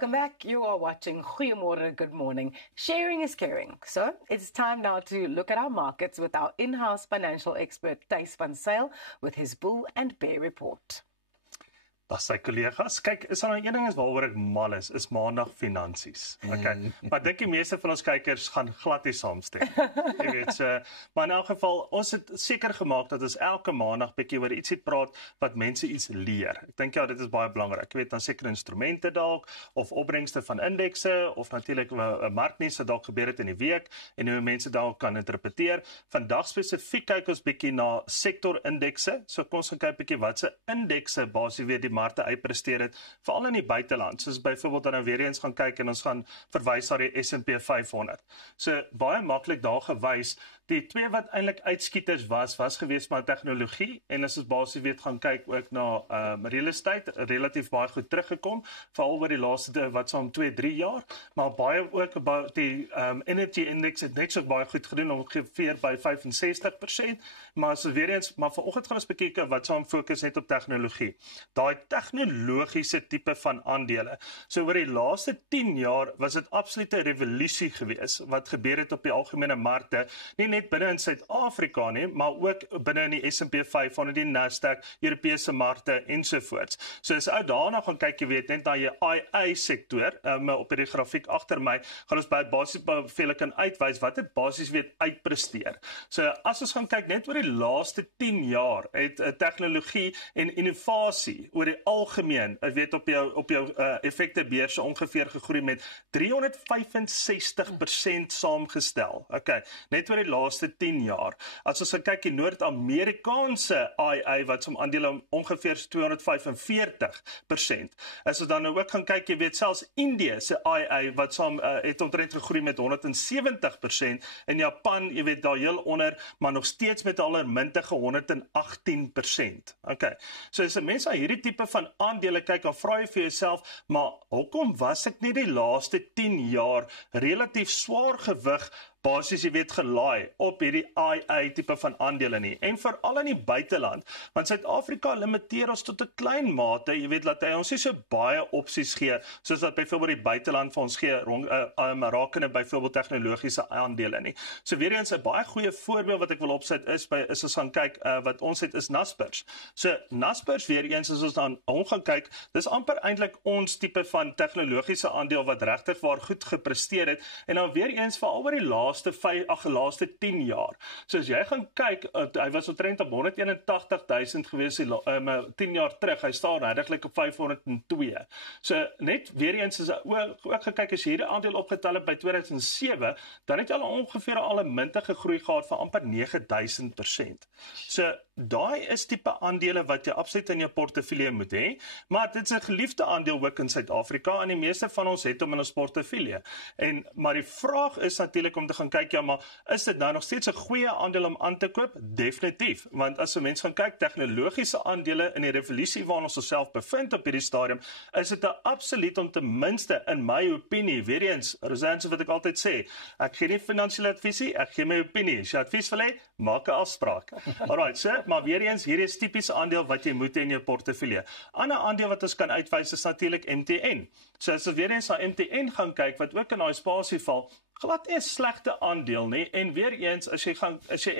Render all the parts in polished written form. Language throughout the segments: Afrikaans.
Welcome back. You are watching Goeiemorgen, Good Morning. Sharing is caring. So it's time now to look at our markets with our in-house financial expert, Thys van Zyl, with his bull and bear report. Dag sy kollegas. Kyk, is daar 'n ding waaroor ek mal is maandag finansies. Okay. Maar dink die meeste van ons kykers gaan glad nie saamstem. Jy weet, maar in elk geval, ons het seker gemaak dat ons elke maandag bietjie oor ietsie praat wat mense iets leer. Ek dink ja, dit is baie belangrik. Jy weet, dan seker instrumente dalk of opbrengste van indekse of natuurlik 'n marknuus wat dalk gebeur het in die week en hoe mense dalk kan interpreteer. Vandag spesifiek kyk ons bietjie na sektorindekse. So kom ons gaan kyk bietjie wat se indekse basies weer die markte uitpresteer het, veral in die buiteland, soos byvoorbeeld dan weer eens gaan kyk en ons gaan verwys na die S&P 500. So baie maklik daar gewys, die twee wat eintlik uitskieters was gewees maar tegnologie, en as ons basies weet gaan kyk ook na real estate, relatief baie goed teruggekom, veral oor die laaste wat saam 2-3 jaar, maar baie ook die energy index het net so baie goed gedoen, ongeveer by 65%, maar as weer eens, maar vanoggend gaan ons bekyk wat saam fokus net op tegnologie. Daai tegnologiese tipe van aandele. So oor die laaste 10 jaar was dit absolute revolusie gewees wat gebeur het op die algemene markte, nie net binne in Suid-Afrika nie, maar ook binne in die S&P 500, die Nasdaq, Europese markte ensovoorts. So as ou daarna gaan kyk, jy weet net na jou AI sektor, op die grafiek agter my, gaan ons by basies baie kan uitwys wat dit basies weet uitpresteer. So as ons gaan kyk net oor die laaste 10 jaar het tegnologie en innovasie oor die algemeen, ek weet op jou effektebeurse ongeveer gegroei met 365% saamgestel. Okay, net oor die laaste 10 jaar. As ons kyk die Noord-Amerikaanse AI wat som aandele ongeveer 245%. As ons dan nou ook gaan kyk, jy weet selfs Indië se AI wat som het omtrent gegroei met 170% en Japan, jy weet daar heel onder, maar nog steeds met allermintige 118%. Okay. So as 'n mens aan hierdie tipe van aandele kyk, dan vra jy vir jouself, maar hoekom was ek nie die laaste 10 jaar relatief swaar gewig basies jy weet gelaai op hierdie AI tipe van aandele nie, en veral in die buiteland, want Suid-Afrika limiteer ons tot 'n klein mate, jy weet dat hy ons nie so baie opsies gee, soos wat byvoorbeeld die buiteland vir ons gee, rakende byvoorbeeld tegnologiese aandele nie. So weer eens 'n baie goeie voorbeeld wat ek wil opsit is ons gaan kyk, wat ons het is Naspers. So Naspers weer eens, as ons dan gaan kyk, dis amper eintlik ons tipe van tegnologiese aandeel wat regtig waar goed gepresteer het, en dan weer eens veral oor die laaste 10 jaar. So as jy gaan kyk, hy was omtrent op 181.000 gewees 10 jaar terug, hy staan regtig op 502. So net weer eens, as ook gekyk, as jy hierdie aandeel opgetel het by 2007, dan het jy al ongeveer al 'n mintige groei gehad van amper 9000%. So daai is tipe aandele wat jy absoluut in jou portefeulje moet hê, maar dit is 'n geliefde aandeel ook in Suid-Afrika, en die meeste van ons het hom in ons portefeulje. Maar die vraag is natuurlik om te gaan kyk, ja, maar is dit nou nog steeds 'n goeie aandeel om aan te koop? Definitief, want as 'n mens gaan kyk, tegnologiese aandele in die revolusie waarin ons osself bevind op hierdie stadium, is dit 'n absoluut om ten minste, in my opinie, weer eens, Rosanne, wat ek altyd sê, ek gee nie finansiële adviesie, ek gee my opinie. As jy advies wil hê, maak 'n afspraak. Alright, so, maar weer eens, hier is tipiese aandeel wat jy moet hê in jou portefeulje. Ander aandeel wat ons kan uitwys is natuurlik MTN. So as ons weer eens na MTN gaan kyk, wat ook in daai spasie val, glad nie 'n slegte aandeel nie, en weer eens, as jy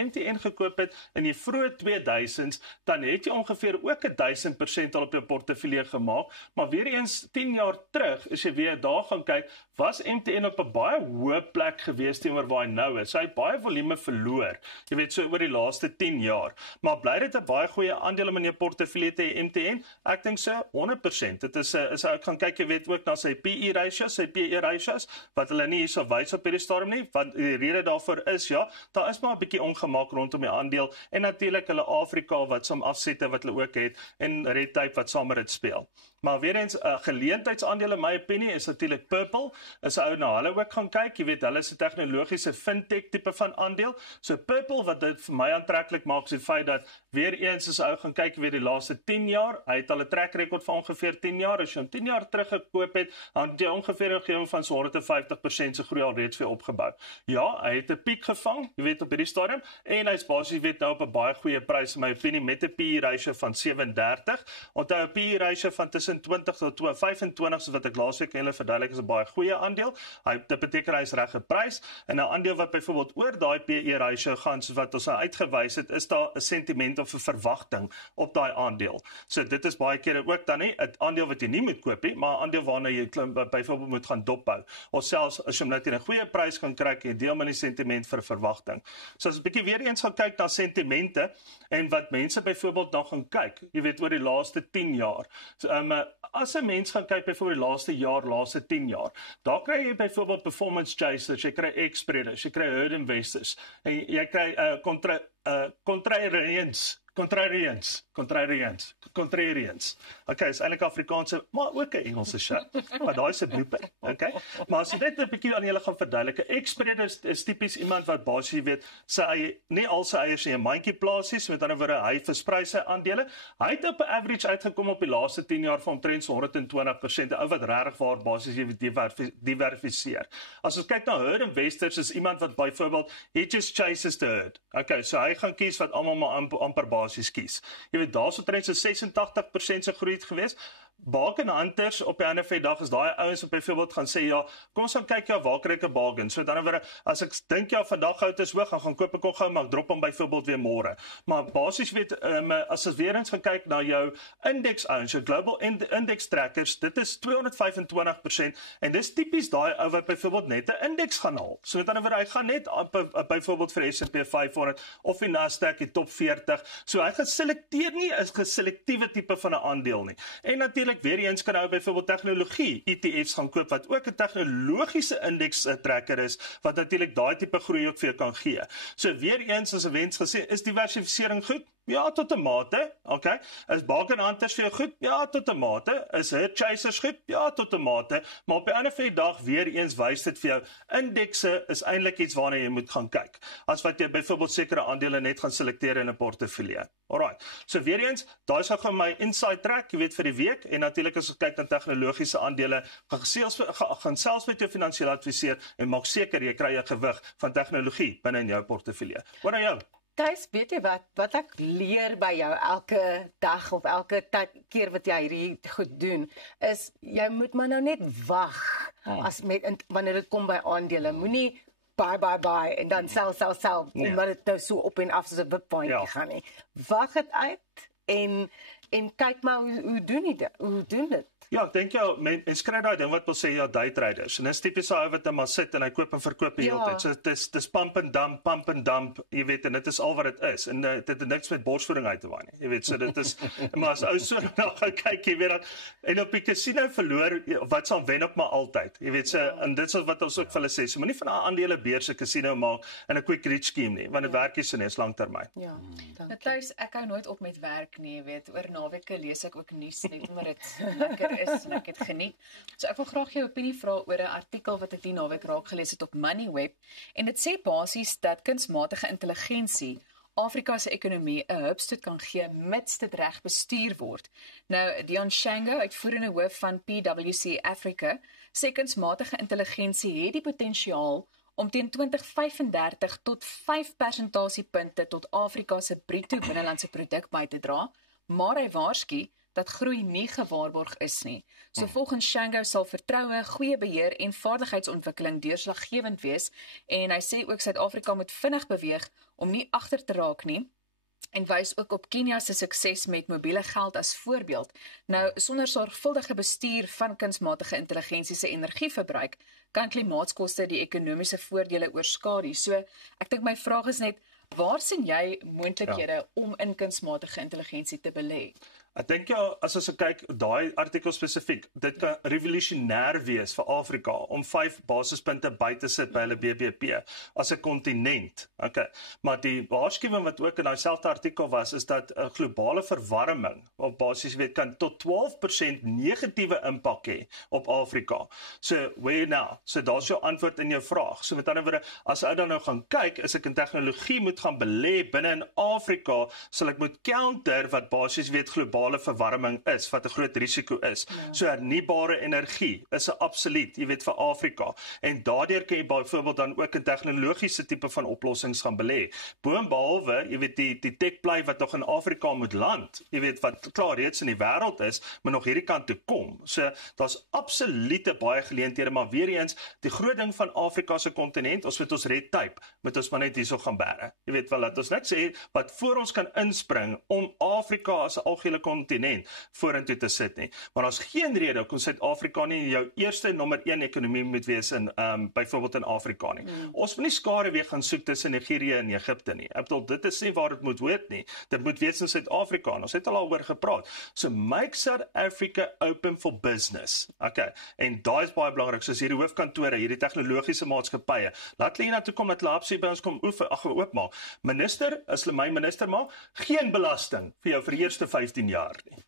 MTN gekoop het in die vroeë 2000s, dan het jy ongeveer ook 1000% al op jou portefeulje gemaak, maar weer eens 10 jaar terug, as jy weer daar gaan kyk, was MTN op 'n baie hoë plek gewees teenoor waar hy nou is. So hy het baie volume verloor, jy weet, so oor die laaste 10 jaar, maar bly dit 'n baie goeie aandeel om in jou portefeulje te hê, MTN? Ek dink so 100%. Dit is ek gaan kyk, jy weet ook na sy PE ratios, wat hulle nie hierso wys op hierdie stadium nie, want die rede daarvoor is, ja, daar is maar 'n bietjie ongemaak rondom die aandeel, en natuurlik hulle Afrika wat som afsette wat hulle ook het, en Red Tape wat saam met dit speel. Maar weer eens, geleentheidsaandele, in my opinie, is natuurlik Purple, is ou na hulle ook gaan kyk, jy weet, hulle is 'n tegnologiese fintech tipe van aandeel, so Purple, wat dit vir my aantreklik maak, is die feit dat, weer eens, as ou gaan kyk, weer die laaste 10 jaar, hy het al 'n track record van ongeveer 10 jaar, as jy hom 10 jaar terug gekoop het, dan het jy ongeveer 'n omgewing van so 150% se groei al reeds vir jou opgebou. Ja, hy het 'n piek gevang, jy weet op hierdie stadium, en hy's basies weet nou op 'n baie goeie prys in my opinie met 'n PE ratio van 37. Onthou 'n PE ratio van tussen 20 tot 25 soos wat ek laasweek hulle verduidelik is 'n baie goeie aandeel. Dit beteken hy is reg geprys en 'n aandeel wat byvoorbeeld oor daai PE ratio gaan soos wat ons uitgewys het, is daar 'n sentiment of 'n verwagting op daai aandeel. So dit is baie kere ook dan nie 'n aandeel wat jy nie moet koop nie, maar 'n aandeel waarna jy byvoorbeeld moet gaan dophou. Of selfs as jy hom net teen 'n goeie prys kan kry, jy deel met die sentiment vir 'n verwagting. So as 'n bietjie weer eens gaan kyk na sentimente en wat mense byvoorbeeld dan gaan kyk, jy weet oor die laaste 10 jaar. So, as 'n mens gaan kyk byvoorbeeld die laaste 10 jaar, daar kry jy byvoorbeeld performance chasers, jy kry ex-spreaders, jy kry herd investors, en jy kry contrarians. Okay, is eintlik Afrikaanse, maar ook 'n Engelse show. Maar daai is 'n blooper, okay? Maar as jy net 'n bietjie aan julle gaan verduidelik, 'n ex-spreader is tipies iemand wat basies weet sy eie, nie al sy eiers in 'n mandjie plaas nie, met ander woorde hy versprei sy aandele. Hy het op 'n average uitgekom op die laaste 10 jaar van omtrent 120%, 'n ou wat regtig waar basies jy diversifiseer. As ons kyk na herd investors, is iemand wat byvoorbeeld he just chases the herd. Okay, so hy gaan kies wat almal maar amper basies kies. Jy weet daar's omtrent so 86% se groei gewees. Bargain hunters op die einde van die dag is daai ouens wat byvoorbeeld gaan sê ja, kom ons gaan kyk waar kry ek 'n bargain. So dan word as ek dink ja vandag goud is hoog, gaan koop ek hom gou maar ek drop hom byvoorbeeld weer môre. Maar basies weet as ons weer eens gaan kyk na jou index ouens, jou global index trackers, dit is 225% en dis tipies daai ou wat byvoorbeeld net 'n index gaan haal. So dan word hy gaan net byvoorbeeld vir S&P 500 of die Nasdaq die top 40. So hy gaan selekteer nie 'n geselektiewe tipe van 'n aandeel nie. En natuurlik weer eens kan nou byvoorbeeld tegnologie ETF's gaan koop wat ook 'n tegnologiese indeks tracker is wat natuurlik daai tipe groei ook vir jou kan gee. So weer eens as 'n wens gesê, is diversifisering goed? Ja, tot 'n mate. Okay. Is bargain hunters vir jou goed? Ja, tot 'n mate. Is herd chasers goed? Ja, tot 'n mate. Maar op die einde van die dag weer eens wys dit vir jou indekse is eintlik iets waarna jy moet gaan kyk. As wat jy byvoorbeeld sekere aandele net gaan selekteer in 'n portefeulje. Alright. So weer eens, daai is gou my inside track, jy weet vir die week en natuurlik as ons kyk na tegnologiese aandele, gaan selfs met jou finansiële adviseur en maak seker jy kry 'n gewig van tegnologie binne in jou portefeulje. Wat aan jou? Thys, weet jy wat ek leer by jou elke dag of elke keer wat jy hierdie goed doen, is jy moet maar nou net wag wanneer dit kom by aandele. Moenie buy en dan sell, omdat dit nou so op en af soos 'n wippointjie gaan nie. Wag dit uit en kyk maar hoe doen dit. Ja, ek dink jy mens kry daai ding wat wil sê ja, day traders. En dis tipies daai wat net maar sit en hy koop en verkoop die hele tyd. So dis pump and dump, jy weet, en dit is al wat dit is. En dit het niks met borsvoeding uit te waai nie. Jy weet, so dit is maar as ou so nou gaan kyk, jy weet dat en op die casino verloor wat sal wen op maar altyd. Jy weet, so en dit is wat ons ook vir hulle sê. So moenie van daai aandele beurse casino maak in 'n quick rich scheme nie, want dit werk nie so nie, is langtermyn. Ja. Natuurlik ek hou nooit op met werk nie, jy weet. Oor naweke lees ek ook nuus net omdat dit lekker is en ek het geniet. So ek wil graag jou opinie vra oor 'n artikel wat ek die naweek raak gelees het op Moneyweb en dit sê basies dat kunsmatige intelligensie Afrika se ekonomie 'n hupstoot kan gee mits dit reg bestuur word. Nou Dion Shango, uitvoerende hoof van PwC Africa, sê kunsmatige intelligensie het die potensiaal om teen 2035 tot 5 persentasiepunte tot Afrika se bruto binnelandse produk by te dra, maar hy waarsku dat groei nie gewaarborg is nie. So volgens Shango sal vertroue, goeie beheer en vaardigheidsontwikkeling deurslaggewend wees en hy sê ook Suid-Afrika moet vinnig beweeg om nie agter te raak nie en wys ook op Kenia se sukses met mobiele geld as voorbeeld. Nou sonder sorgvuldige bestuur van kunsmatige intelligensie se energieverbruik kan klimaatskoste die ekonomiese voordele oorskadu. So ek dink my vraag is net, waar sien jy moontlikhede om in kunsmatige intelligensie te belê? Ek dink ja, as ons kyk daai artikel spesifiek, dit kan revolusionêr wees vir Afrika om 5 basispunte by te sit by hulle BBP as 'n kontinent. Okay. Maar die waarskuwing wat ook in daai selfde artikel was, is dat 'n globale verwarming op basies kan tot 12% negatiewe impak hê op Afrika. So where now? So daar's jou antwoord in jou vraag. So met ander woorde, as ek dan nou gaan kyk, as ek in tegnologie moet gaan belê binne in Afrika, sal ek moet counter wat basies globale globale verwarming is wat 'n groot risiko is. So hernubare energie is 'n absoluut, jy weet, vir Afrika. En daardeur kan jy byvoorbeeld dan ook 'n tegnologiese tipe van oplossings gaan belê. Boonbehalwe, jy weet, die techbly wat nog in Afrika moet land, jy weet, wat klaar reeds in die wêreld is, maar nog hierdie kant toe kom. So daar's absolute baie geleenthede, maar weer eens, die groot ding van Afrika se kontinent, ons moet ons red tape, moet ons maar net hierso gaan bære. Jy weet wel, laat ons net sê wat voor ons kan inspring om Afrika as 'n algehele kontinent vorentoe te sit nie. Maar daar's geen rede hoekom Suid-Afrika nie jou eerste nommer 1 ekonomie moet wees in byvoorbeeld in Afrika nie. Ons moet nie skare weer gaan soek tussen Nigerië en Egipte nie. Ek bedoel, dit is nie waar dit moet wees nie. Dit moet wees in Suid-Afrika. Ons het al daaroor gepraat. So make South Africa open for business. Okay. En daai is baie belangrik, soos hierdie hoofkantore, hierdie tegnologiese maatskappye. Laat hulle hiernatoe kom, dat hulle absoluut by ons kom oopmaak. Minister, as hulle my minister maak, geen belasting vir jou vir die eerste 15 jaar nie.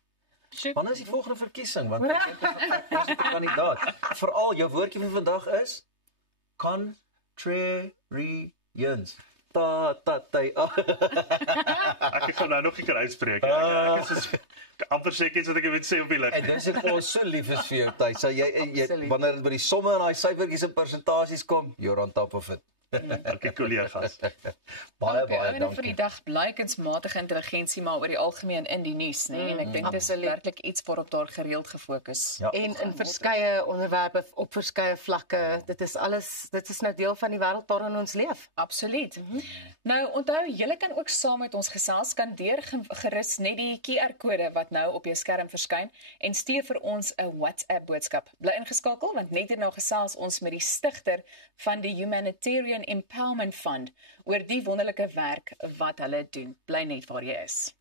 Wanneer is die volgende verkiesing? Want ek is 'n kandidaat. Veral jou woordjie van vandag is contrarians. Ek gaan nou nog 'n keer uitspreek. Ek is amper seker dat ek dit sê op die lig. En dis ek ons so lief is vir jou, Ty. So jy wanneer dit by die somme en daai syfertjies en persentasies kom, you're on top of it. Dankie kollegas. Baie vir dankie. die dag bly kunsmatige intelligensie maar oor die algemeen in die nuus, nê? En ek dink dis werklik iets waarop daar gereeld gefokus. Ja. En in verskeie onderwerpe op verskeie vlakke. Dit is nou deel van die wêreld waarin ons leef. Absoluut. Nou onthou, julle kan ook saam met ons gesels, skandeer gerus net die QR-kode wat nou op jou skerm verskyn en stuur vir ons 'n WhatsApp boodskap. Bly ingeskakel want net hierna gesels ons met die stigter van die Humanitarian Empowerment Fund oor die wonderlike werk wat hulle doen. Bly net waar jy is.